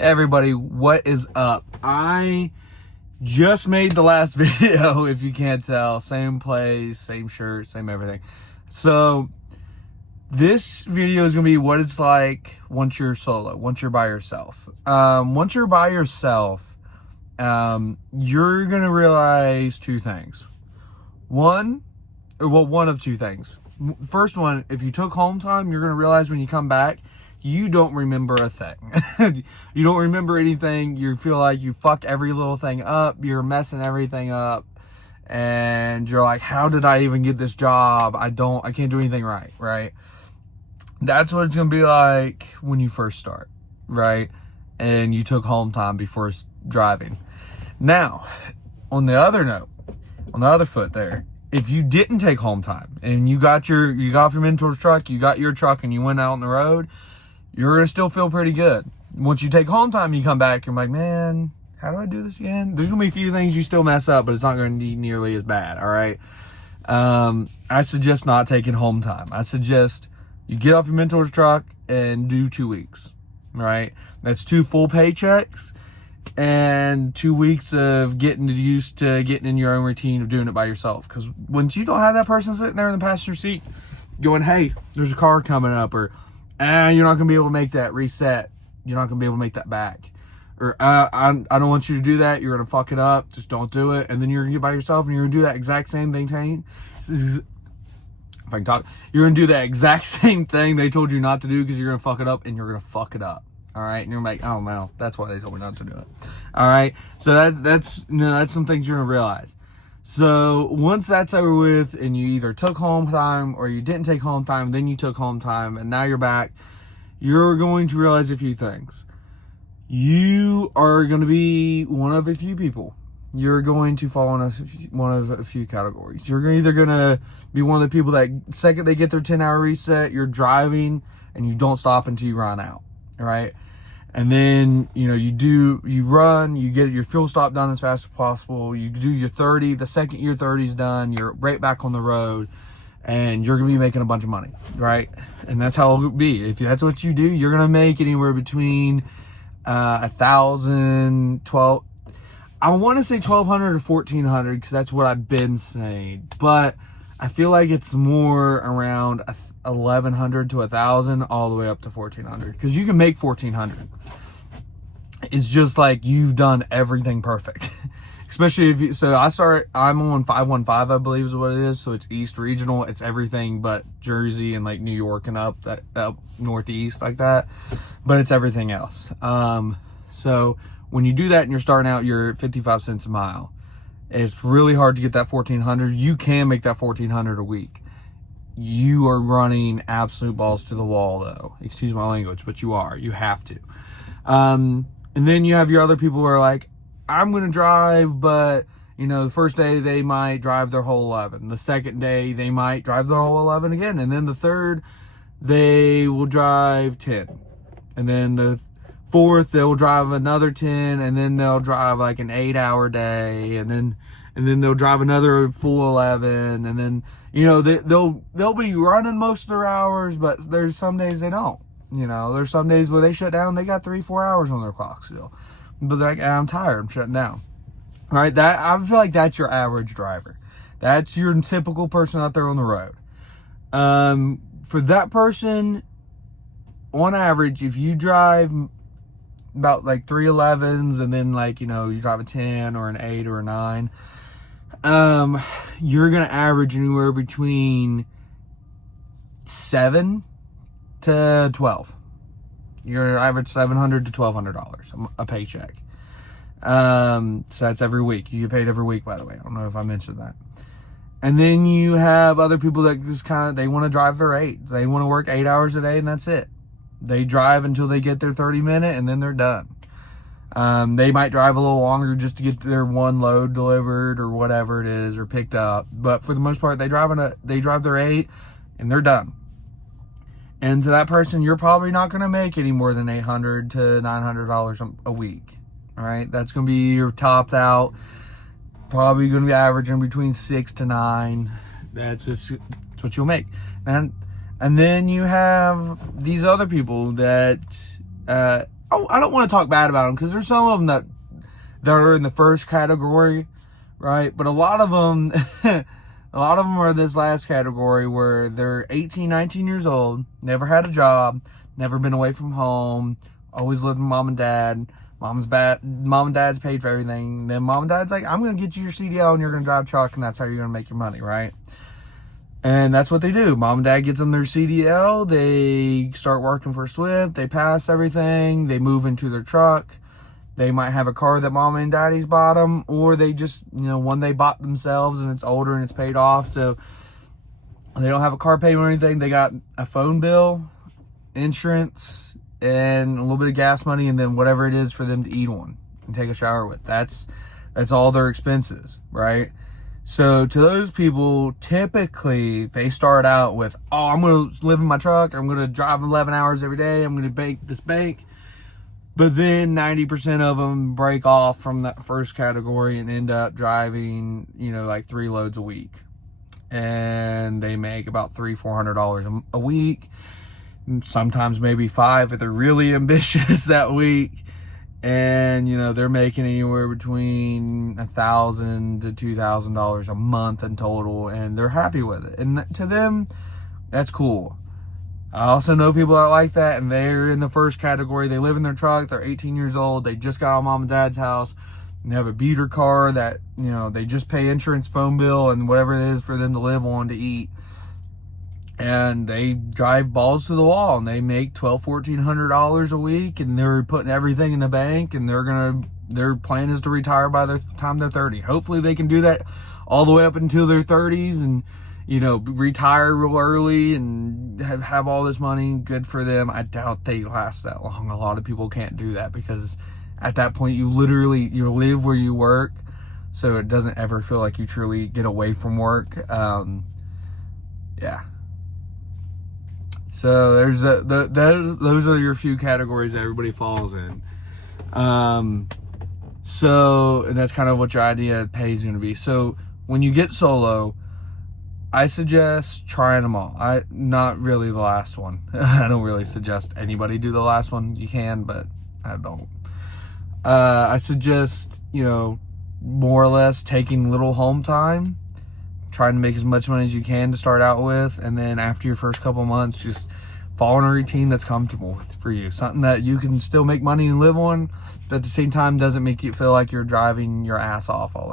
Everybody, what is up? I just made the last video, if you can't tell. Same place, same shirt, same everything. So this video is going to be what it's like once you're solo, once you're by yourself. Once you're by yourself, you're going to realize two things. One of two things. First one, if you took home time, you're going to realize when you come back, you don't remember a thing. You don't remember anything. You feel like you fuck every little thing up. You're messing everything up. And you're like, how did I even get this job? I can't do anything right? That's what it's going to be like when you first start, right? And you took home time before driving. Now, on the other foot there, if you didn't take home time and you got off your mentor's truck, you got your truck and you went out on the road, you're going to still feel pretty good. Once you take home time, you come back, you're like, man, how do I do this again? There's going to be a few things you still mess up, but it's not going to be nearly as bad, all right? I suggest not taking home time. I suggest you get off your mentor's truck and do 2 weeks, right? That's 2 full paychecks and 2 weeks of getting used to getting in your own routine of doing it by yourself. Because once you don't have that person sitting there in the passenger seat going, hey, there's a car coming up, or you're not going to be able to make that reset. You're not going to be able to make that back. Or, I don't want you to do that. You're going to fuck it up. Just don't do it. And then you're going to get by yourself and you're going to do that exact same thing. If I can talk, you're going to do that exact same thing they told you not to do because you're going to fuck it up, and you're going to fuck it up. All right. And you're like, oh, no, that's why they told me not to do it. All right. So that's some things you're going to realize. So once that's over with and you either took home time or you didn't take home time, then you took home time and now you're back, you're going to realize a few things. You are going to be one of a few people. You're going to fall in one of a few categories. You're either going to be one of the people that second they get their 10-hour reset, you're driving and you don't stop until you run out. All right. And then, you run, you get your fuel stop done as fast as possible. You do your 30. The second your 30 is done, you're right back on the road and you're going to be making a bunch of money, right? And that's how it'll be. If that's what you do, you're going to make anywhere between $1,000, I want to say $1,200 to $1,400 because that's what I've been saying. But I feel like it's more around $1,100 to $1,000 all the way up to $1,400 because you can make $1,400. It's just like you've done everything perfect. Especially if I'm on 515, I believe is what it is. So it's East Regional. It's everything but Jersey and like New York and up northeast like that. But it's everything else. So when you do that and you're starting out, you're at 55 cents a mile. It's really hard to get that $1,400. You can make that $1,400 a week. You are running absolute balls to the wall, though. Excuse my language, but you are. You have to. And then you have your other people who are like, I'm going to drive, but, the first day they might drive their whole 11. The second day they might drive their whole 11 again. And then the third, they will drive 10. And then the fourth, they'll drive another 10. And then they'll drive like an 8-hour day. And then they'll drive another full 11. And then, they'll be running most of their hours, but there's some days they don't. There's some days where they shut down, they got 3-4 hours on their clock still. But they're like, I'm tired, I'm shutting down. All right, I feel like that's your average driver. That's your typical person out there on the road. For that person, on average, if you drive about like 311s and then you drive a 10 or an 8 or a 9, you're going to average anywhere between 7 to 12. You're average $700 to $1,200 a paycheck. So that's every week. You get paid every week, by the way. I don't know if I mentioned that. And then you have other people that just they want to drive their 8. They want to work 8 hours a day and that's it. They drive until they get their 30-minute and then they're done. They might drive a little longer just to get their one load delivered or whatever it is or picked up. But for the most part, they drive their 8 and they're done. And to that person, you're probably not going to make any more than $800 to $900 a week. All right. That's going to be your topped out. Probably going to be averaging between 6 to 9. That's what you'll make. And then you have these other people that I don't want to talk bad about them because there's some of them that are in the first category, right? But a lot of them, a lot of them are this last category where they're 18, 19 years old, never had a job, never been away from home, always lived with mom and dad. Mom and dad's paid for everything. Then mom and dad's like, I'm going to get you your CDL and you're going to drive truck and that's how you're going to make your money, right? And that's what they do. Mom and dad gets them their CDL. They start working for Swift. They pass everything. They move into their truck. They might have a car that mom and daddy's bought them, or they just, one they bought themselves and it's older and it's paid off. So they don't have a car payment or anything. They got a phone bill, insurance, and a little bit of gas money, and then whatever it is for them to eat on and take a shower with. That's all their expenses, right? So to those people, typically they start out with, oh, I'm going to live in my truck. I'm going to drive 11 hours every day. I'm going to bake this bank. But then 90% of them break off from that first category and end up driving, like 3 loads a week. And they make about $300-$400 a week. Sometimes maybe 5 if they're really ambitious that week. And, they're making anywhere between $1,000 to $2,000 a month in total, and they're happy with it. And to them, that's cool. I also know people that like that, and they're in the first category. They live in their truck. They're 18 years old. They just got out of mom and dad's house. And they have a beater car that, they just pay insurance, phone bill, and whatever it is for them to live on, to eat. And they drive balls to the wall, and they make $1,200-$1,400 a week, and they're putting everything in the bank, and their plan is to retire by the time they're 30. Hopefully they can do that all the way up until their 30s and, retire real early and have all this money. Good for them. I doubt they last that long. A lot of people can't do that because at that point you live where you work, so it doesn't ever feel like you truly get away from work. Yeah. So there's those are your few categories that everybody falls in. So and that's kind of what your idea of pay is going to be. So when you get solo, I suggest trying them all. Not really the last one. I don't really suggest anybody do the last one. You can, but I don't. I suggest, more or less taking little home time, trying to make as much money as you can to start out with, and then after your first couple months, just follow a routine that's comfortable for you. Something that you can still make money and live on, but at the same time doesn't make you feel like you're driving your ass off all the time.